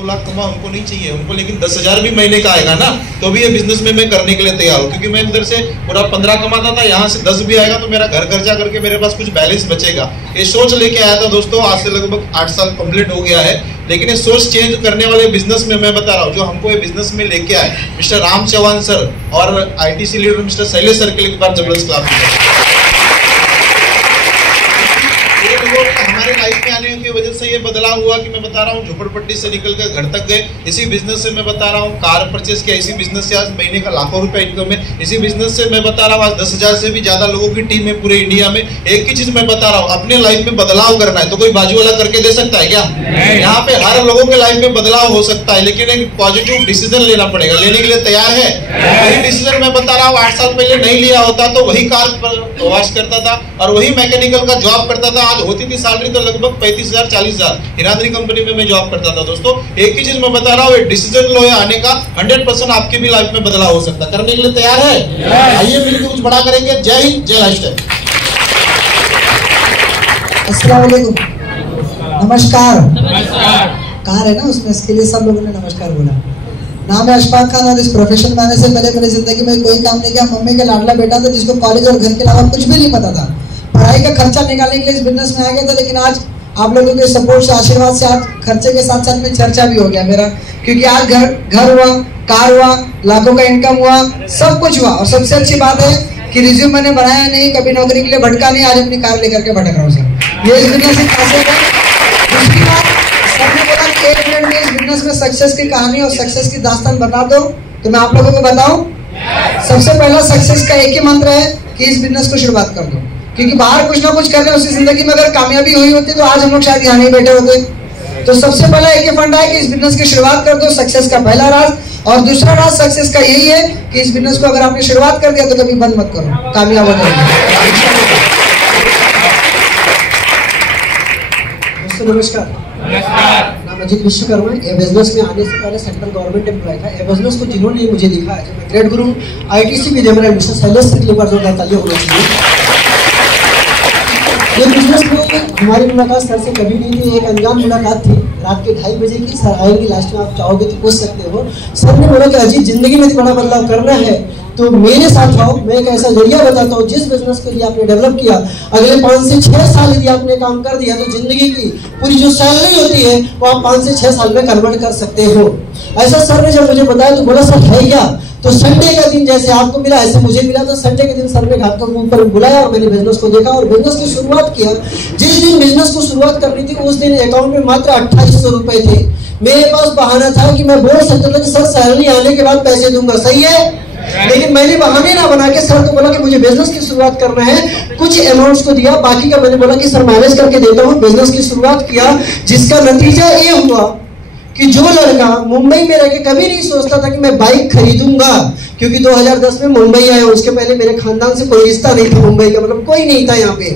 2 लाख कमा उनको नहीं चाहिए उनको, लेकिन 10,000 भी महीने का आएगा ना तो भी ये बिजनेस में मैं करने के लिए तैयार हूँ, क्योंकि मैं इधर से पूरा 15 कमाता था, यहाँ से 10 भी आएगा तो मेरा घर खर्चा करके मेरे पास कुछ बैलेंस बचेगा। ये सोच लेके आया था दोस्तों, आज से लगभग 8 साल कंप्लीट हो गया है। लेकिन ये सोच चेंज करने वाले बिजनेस में मैं बता रहा हूँ, जो हमको ये बिजनेस में लेके आए मिस्टर राम चौहान सर और ITC leader mister Shailesh sir के लिए एक बार जबरदस्त क्लास। हमारे लाइफ में आने की वजह से ये बदलाव हुआ कि मैं बता रहा हूँ झोपड़पट्टी से निकलकर घर तक गए। इसी बिजनेस से मैं बता रहा हूँ कार परचेस किया, इसी बिजनेस से आज महीने का लाखों रुपए इनकम है। इसी बिजनेस से मैं बता रहा हूँ आज 10,000 से भी ज्यादा लोगों की टीम है पूरे इंडिया में। एक ही चीज मैं बता रहा हूँ, अपने लाइफ में बदलाव करना है तो कोई बाजू वाला करके दे सकता है क्या? यहाँ पे हर लोगों के लाइफ में बदलाव हो सकता है, लेकिन एक पॉजिटिव डिसीजन लेना पड़ेगा। लेने के लिए तैयार है? वही डिसीजन मैं बता रहा हूँ 8 साल पहले नहीं लिया होता तो वही कार पर वॉश करता था और वही मैकेनिकल का जॉब करता था। आज होती थी सैलरी तो लगभग 35,000 40,000 हिरादरी कंपनी में मैं जॉब करता था। दोस्तों एक ही चीज मैं बता रहा हूँ, डिसीजन लो आने का 100% आपके भी लाइफ में बदलाव हो सकता है। करने के लिए तैयार है? आइए मिलकर कुछ बड़ा करेंगे। जय हिंद, जय लाइफस्टाइल। अस्सलाम वालेकुम, नमस्कार। कार है ना उसमें, इसके लिए सब लोगों ने नमस्कार बोला। नाम है अशफाक खान और इस प्रोफेशन में आने से पहले मेरी जिंदगी में कोई काम नहीं किया। मम्मी के लाडला बेटा था जिसको कॉलेज और घर के अलावा कुछ भी नहीं पता था। पढ़ाई का खर्चा निकालने के लिए इस बिजनेस में आ गया था, लेकिन आज आप लोगों के सपोर्ट से, आशीर्वाद से आज खर्चे के साथ साथ में चर्चा भी हो गया मेरा, क्योंकि आज घर हुआ, कार हुआ, लाखों का इनकम हुआ, सब कुछ हुआ। और सबसे अच्छी बात है कि रिज्यूम मैंने बढ़ाया नहीं, कभी नौकरी के लिए भटका नहीं, आज अपनी कार लेकर के भटक रहा हूँ सर। ये इस बिजनेस की खासियत है। दूसरी बात, सबने बोला कि 1 मिनट में इस बिजनेस में सक्सेस की कहानी और सक्सेस की दास्तान बता दो, तो मैं आप लोगों को बताऊं। सबसे पहला सक्सेस का एक ही मंत्र है कि इस बिजनेस को शुरुआत कर दो, क्योंकि बाहर कुछ ना कुछ कर रहे हैं उसकी जिंदगी में अगर कामयाबी हुई होती तो आज हम लोग शायद यहाँ नहीं बैठे होते। तो सबसे पहला एक ही फंडा है कि इस बिजनेस की शुरुआत कर दो, सक्सेस का पहला राज। और दूसरा राज सक्सेस का यही है कि इस बिजनेस को अगर आपने शुरुआत कर दिया तो कभी बंद मत करो, कामयाब हो जाएंगे। नमस्कार, नाम अजीत विश्वकर्मा। ये बिजनेस में आने से पहले सेंट्रल गवर्नमेंट एम्प्लॉय था। ये बिजनेस को जिन्होंने मुझे दिखा है, मैं ग्रेट गुरु ITC के जनरल मिस्टर शैलेश के लिए बार जोरदार तालियां होना चाहिए। ये बिजनेस में हमारी मुलाकात सर से कभी नहीं थी, एक अनजान मुलाकात थी रात के 2:30 बजे की। सर आएंगे, लास्ट में आप चाहोगे तो पूछ सकते हो। सर ने बोला कि अजीत जिंदगी में बड़ा बदलाव करना है तो मेरे साथ आओ, मैं एक ऐसा जरिया बताता हूँ जिस बिजनेस के लिए आपने डेवलप किया, अगले 5 से 6 साल यदि आपने काम कर दिया तो जिंदगी की पूरी जो सैलरी होती है वो आप 5 से 6 साल में कन्वर्ट कर सकते हो। ऐसा सर ने जब मुझे बताया तो बोला सर है क्या? तो संडे का दिन जैसे आपको मिला ऐसे मुझे मिला। तो संडे के दिन सर ने घाट के ऊपर बुलाया और मैंने बिजनेस को देखा और बिजनेस की शुरुआत किया। जिस दिन बिजनेस को शुरुआत करनी थी उस दिन अकाउंट में मात्र 2800 रुपए थे। मेरे पास बहाना था कि मैं बोल सकता था कि सर सैलरी आने के बाद पैसे दूंगा, सही है, लेकिन मैंने बहाने ना बना के सर को बोला कि मुझे बिजनेस की शुरुआत करना है, कुछ अमाउंट्स को दिया, बाकी का मैंने बोला कि सर मैनेज करके देता हूँ। बिजनेस की शुरुआत किया, जिसका नतीजा ये हुआ कि जो लड़का मुंबई में रह के कभी नहीं सोचता था कि मैं बाइक खरीदूंगा, क्योंकि 2010 में मुंबई आया, उसके पहले मेरे खानदान से कोई रिश्ता नहीं था मुंबई का, मतलब कोई नहीं था यहाँ पे।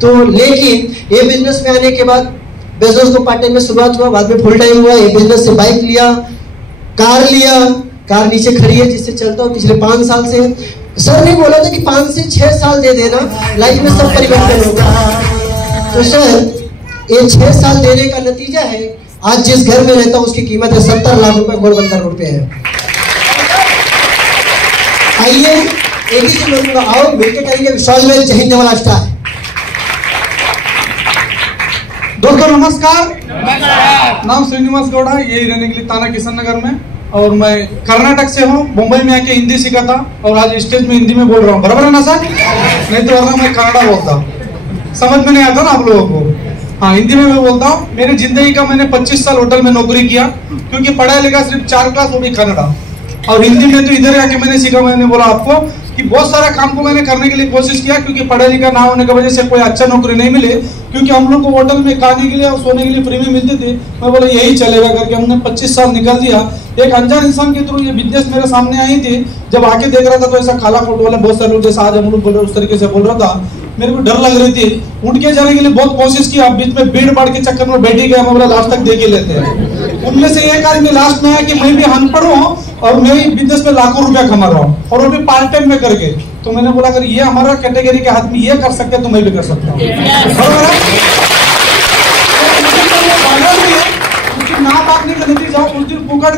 तो लेकिन ये बिजनेस में आने के बाद बिजनेस को पार्ट टाइम में शुरुआत हुआ, बाद में फुल टाइम हुआ। ये बिजनेस से बाइक लिया, लिया, कार नीचे खड़ी है जिससे चलता हूँ पिछले 5 साल से। सर ने बोला था कि 5 से 6 साल दे देना, लाइफ में सब परिवर्तन होगा। तो सर ये 6 साल देने का नतीजा है आज जिस घर में रहता हूँ उसकी कीमत है 70 लाख रुपए, गोलबंदर रोड पे है। आइए एक ही चीज बोलूंगा, आओ मिलकर करेंगे विशाल में जय हिंद वाला स्टार। दोस्तों नमस्कार, नाम श्रीनिवास गौड़ा, यही रहने के लिए ताना किशन नगर में, और मैं कर्नाटक से हूँ। मुंबई में आके हिंदी सीखा था और आज स्टेज में हिंदी में बोल रहा हूँ, बराबर है ना सर? नहीं तो वरना मैं कन्नड़ा बोलता, समझ में नहीं आता ना आप लोगों को। हाँ, हिंदी में मैं बोलता हूँ। मेरी जिंदगी का मैंने 25 साल होटल में नौकरी किया, क्योंकि पढ़ा लिखा सिर्फ 4 क्लास, वो भी कन्नड़ा, और हिंदी में तो इधर आके मैंने सीखा। मैंने बोला आपको कि बहुत सारा काम को मैंने करने के लिए कोशिश किया, क्योंकि पढ़ा लिखा ना होने की वजह से कोई अच्छा नौकरी नहीं मिले, क्योंकि हम लोग को होटल में खाने के लिए और सोने के लिए फ्री में मिलते थे। मैं बोला यही चलेगा करके हमने 25 साल निकाल दिया। एक अनजान इंसान के थ्रू ये बिजनेस मेरे सामने आई थी। जब आके देख रहा था तो ऐसा काला फोटो वाला बहुत सारे लोग जैसा आज हम लोग बोल रहे उस तरीके से बोल रहा था, मेरे को डर लग रही थी। उठ के जाने के लिए बहुत कोशिश की, अब बीच में भीड़ भाड़ के चक्कर में बैठ गया। मैं बोला लास्ट तक देख ही लेते हैं। उनमें से एक आदमी लास्ट में आया कि मैं भी अनपढ़ हूँ और मैं भी बिजनेस में लाखों रुपया कमा रहा हूँ, और वो भी पार्ट टाइम में करके। तो मैंने बोला अगर ये हमारा कैटेगरी के आदमी ये कर सकते हैं तो मैं भी कर सकता हूँ। ना बांटने का नतीजा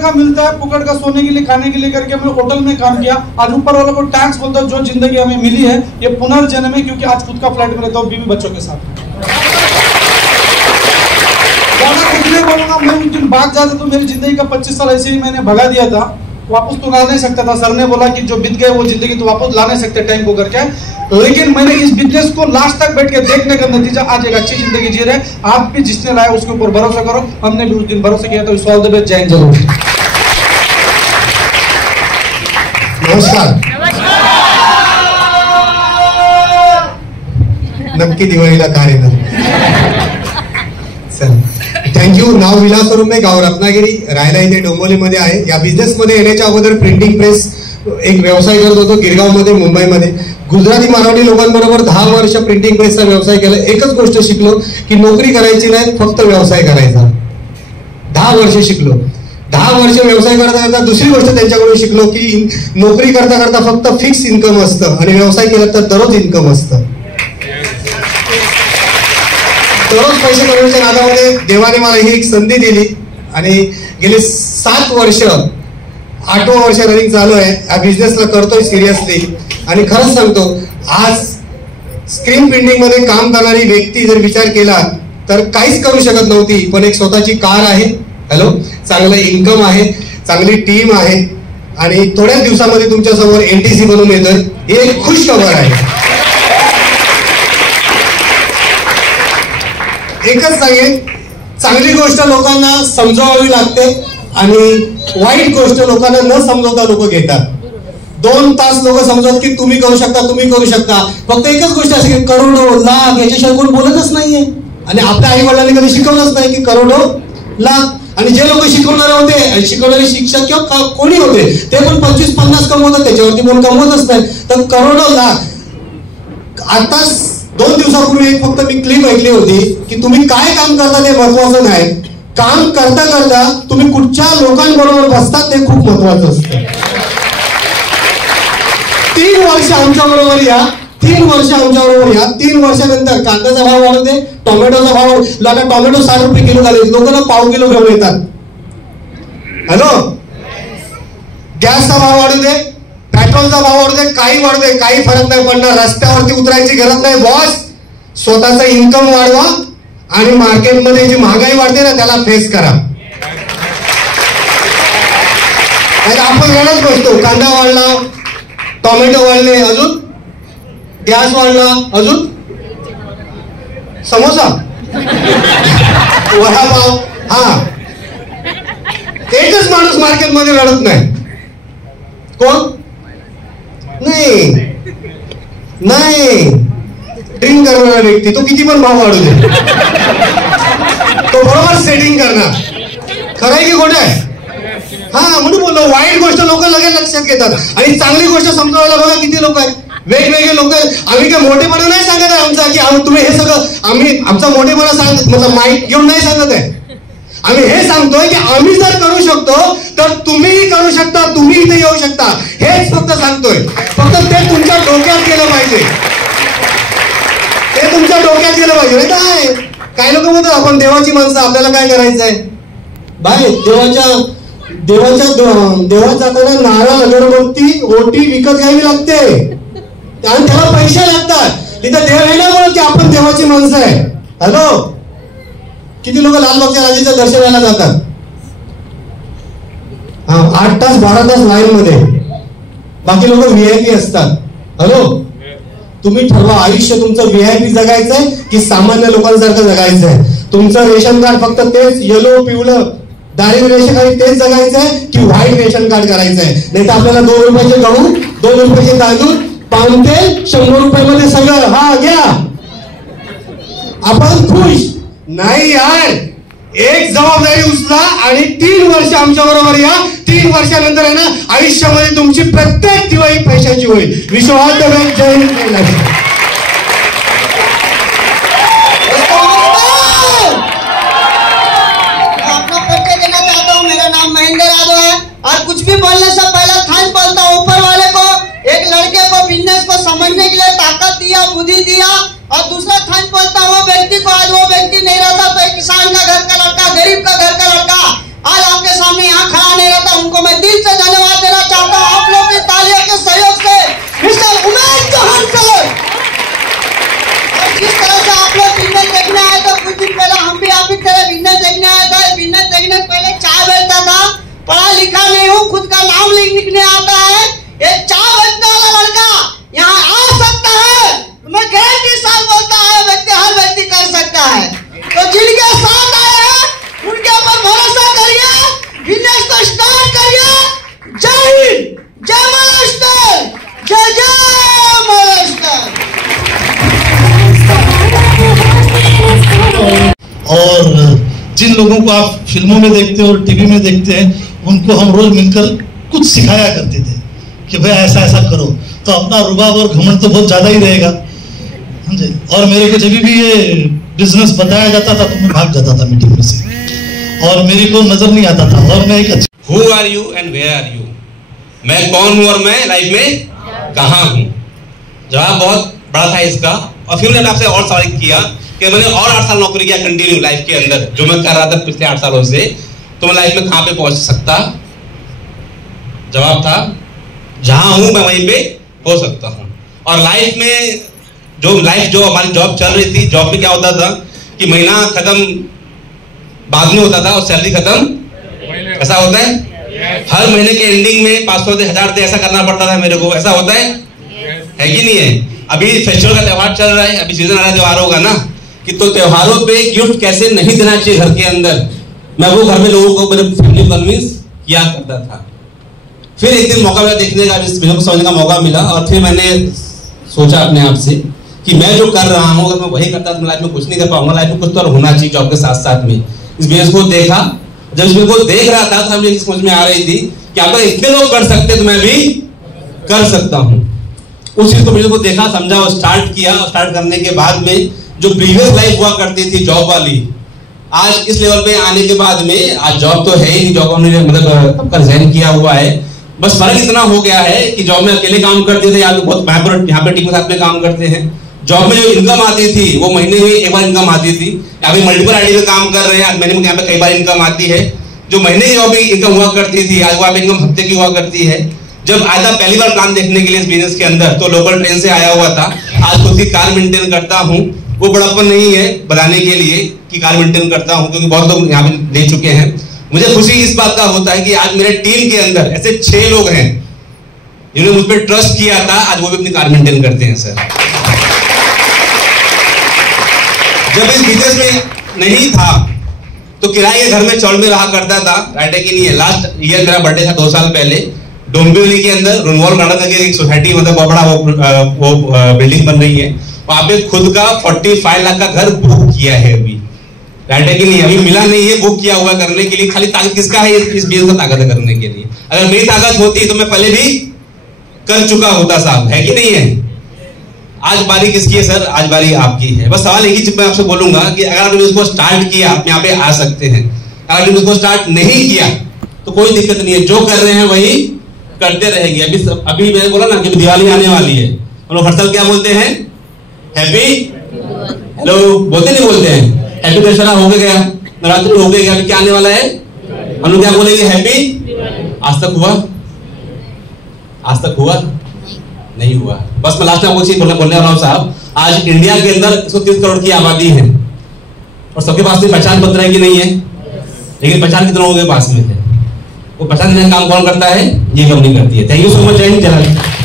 का मिलता है पुकड़ का सोने के लिए खाने के लिए करके मैं होटल में काम किया। आज ऊपर वालों को टैक्स बोलता हूँ, जो जिंदगी हमें मिली है ये पुनर्जन्म है, क्योंकि आज खुद का फ्लैट में रहता हूँ बीवी बच्चों के साथ। ज्यादा कुछ नहीं बोलूंगा, मैं उस दिन भाग जाता तो मेरी जिंदगी का 25 साल ऐसे ही मैंने भगा दिया था, वापस तो ला नहीं सकता था। सर ने बोला कि जो बीत गए वो जिंदगी तो वापस ला नहीं सकते टाइम को करके, लेकिन मैंने इस बिजनेस को लास्ट तक बैठ के देखने का नतीजा आज एक अच्छी जिंदगी जी रहे। आप भी जिसने लाया उसके ऊपर भरोसा करो, हमने भी उस दिन भरोसा किया। तो ऑल द बेस्ट, जय हिंद, जरूर। नमस्कार, नक्की दिवाळीला कार्य चल थँक्यू। नाव विलासरूम गाव रत्नागिरी, राहायला इथे डोंबिवलीमध्ये आहे। या बिझनेसमध्ये येण्याच्या अगोदर प्रिंटिंग प्रेस एक व्यवसाय करत होतो गिरगावमध्ये, मुंबईमध्ये। गुजराती मराठी लोकांबरोबर 10 वर्ष प्रिंटिंग प्रेसचा व्यवसाय केला। एकच गोष्ट शिकलो की नोकरी करायची नाही, फक्त व्यवसाय करायचा। 10 वर्ष शिकलो। 10 वर्ष व्यवसाय करता करता दुसरी गोष्ट त्यांच्याकडून शिकलो की नोकरी करता करता फक्त फिक्स इन्कम असतं आणि व्यवसाय केला तर दररोज इन्कम असतं। दररोज पैसे कमवण्याच्या नादामध्ये देवाने मला ही एक संधी दिली आणि गेले 7 वर्ष 8वं वर्ष रनिंग चालू आहे। या बिझनेसला करतोय सिरियसली आणि खरंच सांगतो, आज स्क्रीन प्रिंटिंग मध्ये काम करणारी व्यक्ती जर विचार केला तर काहीच करू शकत नव्हती, पण एक स्वतःची कार आहे, हॅलो, चांगलं इन्कम आहे, चांगली टीम आहे आणि थोड्याच दिवसामध्ये तुमच्या समोर एनटीसी बनून येतोय। ही एक खुश खबर आहे। एकच सांगेन, चांगली गोष्ट लोकांना समजावावी लागते आणि वाईट गोष्ट लोकांना न समजवता लोक घेतात। 2 तास लोक समजतात की तुम्ही करू शकता, तुम्ही करू शकता। फक्त एकच गोष्ट अशी की करोडो लाख याच्याशिवाय कोण बोलतच नाहीये आणि आपल्या आई वडिलांनी कधी शिकवलंच नाही की करोडो लाख। आणि जे लोक शिकवणारे होते, शिकवणारे शिक्षक किंवा कोणी होते ते पण 25-50 कमवतात, त्याच्यावरती कोण कमवतच नाही। तर करोडो लाख। आता 2 दिवसापूर्वी एक फक्त मी क्लिप ऐकली होती की तुम्ही काय काम करता ते महत्वाचं नाही, काम करता करता तुम्ही कुठच्या लोकांबरोबर बसतात ते खूप महत्वाचं असतं। 3 वर्ष आमच्या बरोबर या, 3 वर्ष आमच्या बरोबर या। 3 वर्षानंतर कांद्याचा भाव वाढू दे, टोमॅटोचा भाव, आता टोमॅटो 60 रुपये किलो झाले, लोकांना पाव किलो घेऊन येतात। हॅलो, गॅसचा भाव वाढू दे, पेट्रोलचा भाव वाढू दे, काही वाढू दे, काही फरक नाही पडणार। रस्त्यावरती उतरायची गरज नाही बॉस, स्वतःचा इन्कम वाढवा आणि मार्केटमध्ये जी महागाई वाढते ना त्याला फेस करा। आपण रडत बसतो, कांदा वाढला, टोमॅटो वाढले, अजून गॅस वाढला, अजून समोसा, वडापाव। हा, एकच माणूस मार्केटमध्ये रडत नाही, कोण? नाही, ड्रिंक करणारा व्यक्ती। तो किती पण भाव वाढू दे, तो बरोबर सेटिंग करणार। खरं आहे की खोटं आहे? हा, म्हणून बोललो, वाईट गोष्ट लोक लगेच लक्षात घेतात आणि चांगली गोष्ट समजावायला बघा किती लोक आहेत, वेगवेगळे लोक आहेत। आम्ही काय मोठेपणा नाही सांगत आहे आमचा की तुम्ही हे सगळं, आम्ही आमचा मोठेपणा सांगत मतलब माईक घेऊन नाही सांगत आहे। आम्ही हे सांगतोय की आम्ही जर करू शकतो तर तुम्हीही करू शकता, तुम्ही इथे येऊ शकता, हेच फक्त सांगतोय। फक्त ते तुमच्या डोक्यात गेलं पाहिजे, ते तुमच्या डोक्यात गेलं पाहिजे। नाही काही लोक म्हणतात आपण देवाची माणसं, आपल्याला काय करायचंय बाय, देवात जाताना नारळ, अगरबत्ती, ओटी विकत घ्यावी लागते आणि त्याला पैसे लागतात। तिथं देव हे नाही बोलत की आपण देवाची माणसं आहे। हॅलो, किती लोक लालबागच्या राजाच्या दर्शनाला जातात, 8 तास 12 तास लाईन मध्ये, बाकी लोक व्हीआयपी असतात। हॅलो, तुम्ही ठरवा आयुष्य तुमचं व्हीआयपी जगायचंय की सामान्य लोकांसारखं जगायचंय। तुमचं रेशन कार्ड फक्त तेच येलो पिवळं दारिद्र्य रेषेखाली तेच जगायचंय की व्हाईट रेशन कार्ड करायचंय? नाही तर आपल्याला 2 रुपयाचे गहू, 2 रुपयाचे तांदूळ, पाऊण तेल, 100 रुपयामध्ये सगळं, हा घ्या, आपण खुश नाही यार। एक जबाबदारी उचला आणि 3 वर्ष आमच्या बरोबर या। 3 वर्षानंतर आहे ना आयुष्यामध्ये तुमची प्रत्येक दिवाळी पैशाची होईल। विश्वास जय हिंद। और कुछ भी बोलने से पहले थैंक बोलता हूँ ऊपर वाले को, एक लड़के को बिजनेस को समझने के लिए ताकत दिया, बुद्धि दिया। और दूसरा थैंक बोलता हूँ व्यक्ति को, आज वो व्यक्ति नहीं रहता तो एक किसान का घर का लड़का, गरीब का घर का लड़का आज आपके सामने यहाँ खड़ा नहीं रहता। मैं दिल से धन्यवाद देना चाहता हूँ आप लोग की तालियों के सहयोग से मिस्टर उमेश चौहान सर। और जिस तरह से आप लोग बिजनेस देखने आए तो कुछ दिन पहले हम भी आप ही तरह बिजनेस देखने आए थे। बिजनेस देखने पहले चाय बेचता था, पढ़ा लिखा नहीं हूँ, खुद का नाम लिखने आता है। ये चाय बेचने वाला लड़का यहाँ आ सकता है, मैं गारंटी साथ बोलता है व्यक्ति हर व्यक्ति कर सकता है। तो जिनके साथ आए हैं उनके ऊपर भरोसा करिए, बिजनेस को स्टार्ट करिए। जय हिंद, जय महाराष्ट्र, जय जय महाराष्ट्र। और जिन लोगों को आप फिल्मों में देखते हैं और टीवी में देखते हैं, उनको हम रोज मिलकर कुछ सिखाया करते थे कि भाई ऐसा ऐसा करो, तो अपना रुबाब और घमंड तो बहुत ज्यादा ही रहेगा। और मेरे को जब भी ये बिजनेस बताया जाता था तो मैं भाग जाता था मीटिंग में से, और मेरे को नजर नहीं आता था। और मैं एक who are you and where are you, मैं कौन हूँ और मैं लाइफ में कहाँ हूँ। जवाब बहुत बड़ा था इसका। और फिर मैंने आपसे और सवाल किया कि मैंने और 8 साल नौकरी किया कंटिन्यू लाइफ के अंदर, जो मैं कर रहा था पिछले 8 सालों से, तो मैं लाइफ में कहाँ पे पहुंच सकता। जवाब था जहां हूं मैं वहीं पे हो सकता हूं। और लाइफ में जो हमारी जॉब चल रही थी, जॉब में क्या होता था कि महीना खत्म बाद में होता था और सैलरी खत्म ऐसा होता है। हर महीने के एंडिंग में 500 से 1000 ऐसा करना पड़ता था मेरे को, ऐसा होता है कि नहीं है। अभी फेस्टिवल का त्योहार चल रहा है, अभी सीजन आ रहा है त्योहारों का ना, कि तो त्योहारों पे गिफ्ट कैसे नहीं देना चाहिए घर के अंदर, मैं वो घर में लोगों को मेरे फैमिली कन्विंस किया करता था। फिर एक दिन मौका मिला देखने का, इस वीडियो को समझने का मौका मिला, और फिर मैंने सोचा अपने आप से कि मैं जो कर रहा हूँ अगर मैं वही करता तो लाइफ में कुछ नहीं कर पाऊंगा। लाइफ में कुछ तो होना चाहिए जॉब के साथ साथ में। इस बिजनेस को देखा, जब इस बिजनेस को देख रहा था तो मुझे समझ में आ रही थी कि अगर इतने लोग कर सकते तो मैं भी कर सकता हूँ। उस चीज को बिजनेस को देखा, समझा और स्टार्ट किया। और स्टार्ट करने के बाद में जो प्रीवियस लाइफ हुआ करती थी जॉब वाली, आज इस लेवल पे आने के बाद में आज जॉब तो है ही नहीं, जॉब हमने मतलब तब का रिजाइन किया हुआ है। बस फर्क इतना हो गया है कि जॉब में अकेले काम करते थे, या तो बहुत यहाँ पे टीम के साथ में काम करते हैं। जॉब में जो इनकम आती थी वो महीने में एक बार इनकम आती थी, अभी मल्टीपल आईडी पे काम कर रहे हैं, महीने में यहाँ पे कई बार इनकम आती है। जो महीने की जॉब में इनकम हुआ करती थी आज वहाँ पे इनकम हफ्ते की हुआ करती है। जब आया था पहली बार प्लान देखने के लिए इस बिजनेस के अंदर तो लोकल ट्रेन से आया हुआ था, आज खुद की कार मेंटेन करता हूँ। वो बड़ापन नहीं है बताने के लिए कि कार मेंटेन करता हूँ, क्योंकि बहुत लोग यहाँ पे ले चुके हैं। मुझे खुशी इस बात का होता है कि आज मेरे टीम के अंदर ऐसे 6 लोग हैं जिन्होंने मुझ पर ट्रस्ट किया था, आज वो भी अपनी कार मेंटेन करते हैं सर। जब इस बिजनेस में नहीं था तो किराए के घर में चौड़ में रहा करता था, राइट है कि नहीं है। लास्ट ईयर मेरा बर्थडे था 2 साल पहले, डोंबिवली के अंदर रुनवाल गार्डन करके एक सोसाइटी मतलब बहुत बड़ा वो बिल्डिंग बन रही है, वहां पे खुद का 45 लाख का घर बुक किया है अभी, राइट है कि नहीं। अभी मिला नहीं है, बुक किया हुआ करने के लिए। खाली ताकत किसका है? इस बिजनेस का ताकत है करने के लिए। अगर मेरी ताकत होती तो मैं पहले भी कर चुका होता साहब, है कि नहीं है। आज बारी किसकी है सर? आज बारी आपकी है। बस सवाल एक ही चीज मैं आपसे बोलूंगा कि अगर आपने इसको स्टार्ट किया आप यहाँ पे आ सकते हैं, अगर आपने इसको स्टार्ट नहीं किया तो कोई दिक्कत नहीं है, जो कर रहे हैं वही करते रहेंगे। अभी मैंने बोला ना कि दिवाली आने वाली है, हम लोग हर साल क्या बोलते हैं? हैप्पी हेलो बोलते नहीं बोलते हैं? हैप्पी दशहरा हो गया, नवरात्रि हो गया, अभी क्या आने वाला है? हम लोग क्या बोलेंगे? हैप्पी। आज तक हुआ? आज तक हुआ नहीं हुआ। बस मैं लास्ट में आपको चीज बोलने वाला हूं साहब, आज इंडिया के अंदर 130 करोड़ की आबादी है और सबके पास पहचान पत्र है कि नहीं है, लेकिन पहचान कितने लोगों के पास में है? वो पहचान देने का काम कौन करता है? ये कंपनी करती है। Thank you so much. जय हिंद, जय भारत।